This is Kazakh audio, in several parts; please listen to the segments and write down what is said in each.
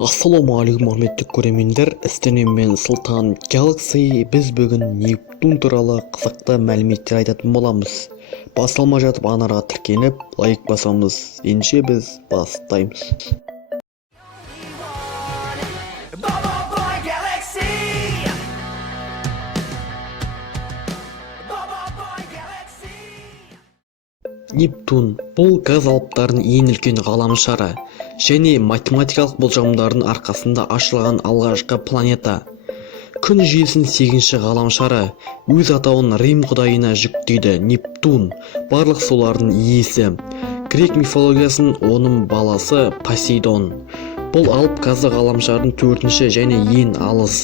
Ассалаумағалейкум құрметті көрермендер, мен Сұлтан Galaxy. Біз бүгін Нептун туралы қызықты мәліметтер айтатын боламыз. Басылмай жатып анарға тіркеніп, лайк басамыз. Ендеше біз бастаймыз. Нептун бұл газ алыптарының ең үлкен ғаламшары және математикалық болжамдардың арқасында ашылған алғашқы планета. Күн жүйесінің 8-ші ғаламшары, өз атауын Рим құдайына жүктейді. Нептун барлық сулардың иесі. Грек мифологиясының оның баласы Посейдон. Бұл алып газы ғаламшардың 4-ші және ең алыс.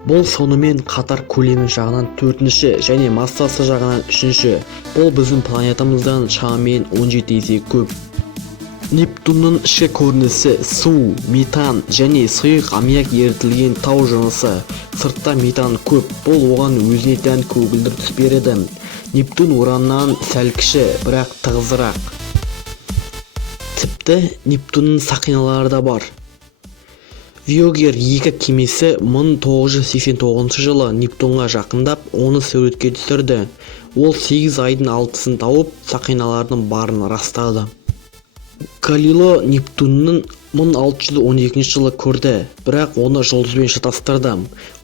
Бұл сонымен қатар көлемі жағынан 4-ші және массасы жағынан 3-ші. Бұл біздің планетамыздан шамамен 17 есе көп. Нептунның ішкі көрінісі су, метан және сұйық аммиак ерітілген тау жынысы. Сыртта метан көп, бұл оған өзіне тән көгілдір түс береді. Нептун ураннан сәл кіші, бірақ тығызырақ. Тіпті Нептунның сақиналары да бар. Voyager 2 кемесі 1989 жылы Нептунға жақындап, оны суретке түсірді. Ол 8 айдың 6-сын тауып, сақиналардың барын растады. Галилео Нептунның 1612 жылы көрді, бірақ оны жұлдызбен шатастырды.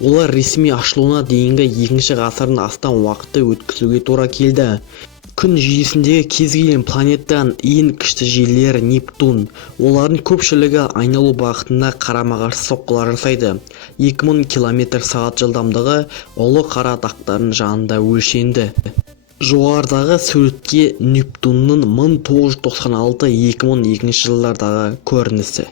Олар ресми ашылуына дейінгі 2-ші ғасырдың астам уақытты өткізуге тура келді. Күн жүйесіндегі кез келген планеттан ең күшті желілері Нептун. Олардың көпшілігі айналу бағытында қарама-қарсы соққылар жасайды. 2000 км/сағат жылдамдығы ұлы қара дақтардың жанында өлшенді. Жоғарыдағы суретке Нептунның 1996-2002 жылдардағы көрінісі.